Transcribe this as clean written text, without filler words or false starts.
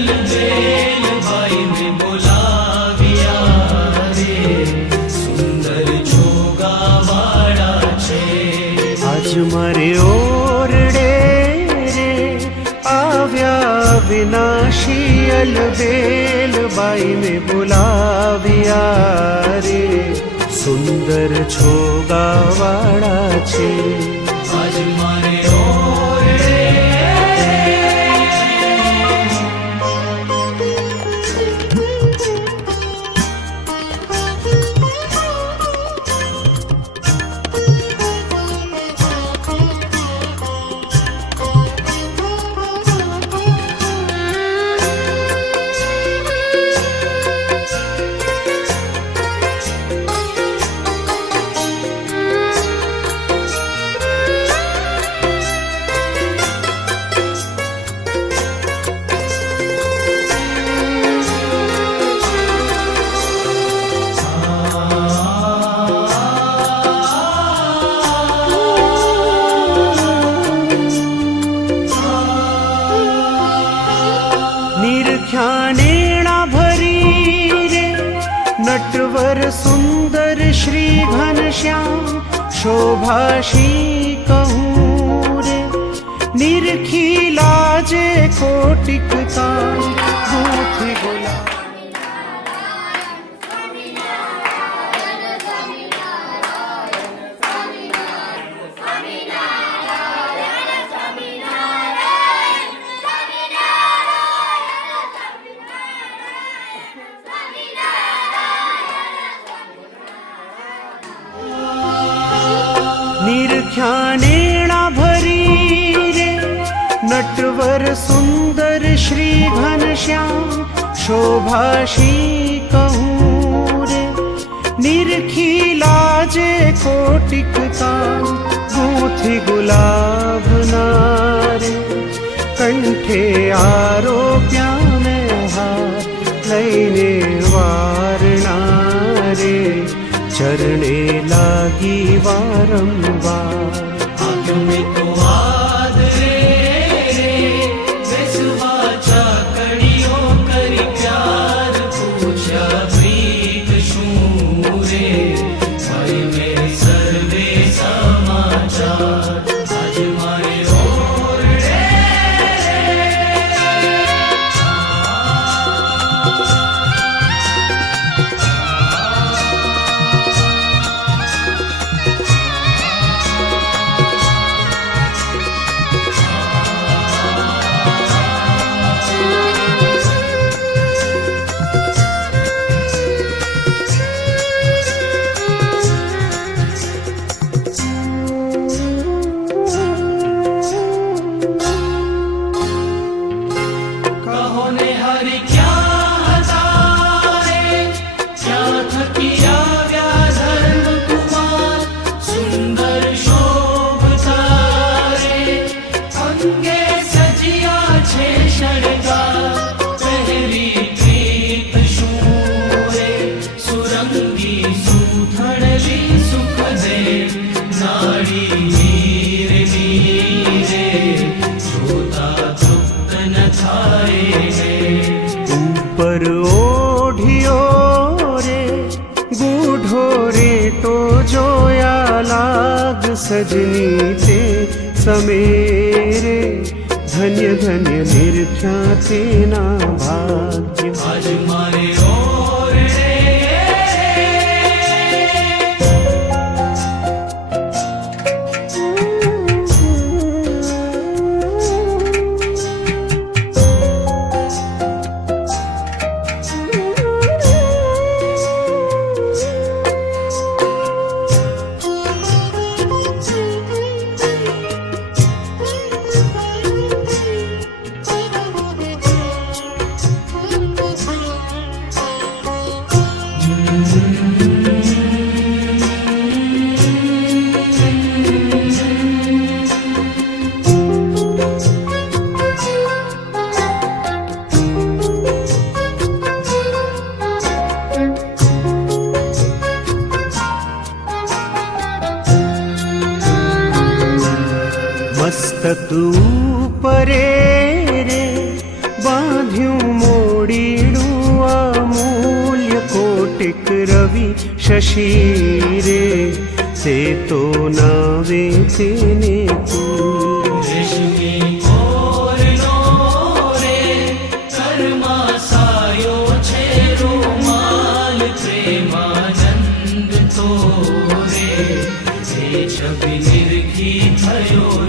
अलबेल by में Bolivia रे सुंदर जोगा वाड़ा छे आज मारे ओरडे रे आव्या विनाशी अलबेल बाई में बोलाविया रे सुंदर छोगा वाड़ा छे आज मारे निरख्यानेणा भरी रे नटवर सुंदर श्री घनश्याम शोभाशी कहूँ रे निरखी लाजे कोटिक का हाथी बोला निरख्यानेणा भरी रे नटवर सुंदर श्री घनश्याम शोभाशी कहूँ रे निरखी लाजे कोटिक का गूंथी गुलाब नारे कंठे आरोप्या में हार लईने वारणारे चरणे लागी वारंवार आँख में तो आदरे रे बेसवाचा कड़ियों करी प्यार पूछा प्रीत शूं रे भाई में सर्वे समाचार आज मारे ऊपर ओढ़ियो रे गूढ़ो रे तो जोया लाग सजनी ते समेरे धन्य धन्य निरख्या तेना भाग्य आज मारे मस्तक ऊपरे रे बांध्यूं શશી રે તે તો નાવે તેને તું રેશમી ઓરનો રે કર્મા સાયો છે રૂમાલ પ્રેમાનંદ તો રે એ છબી નિરખી થયો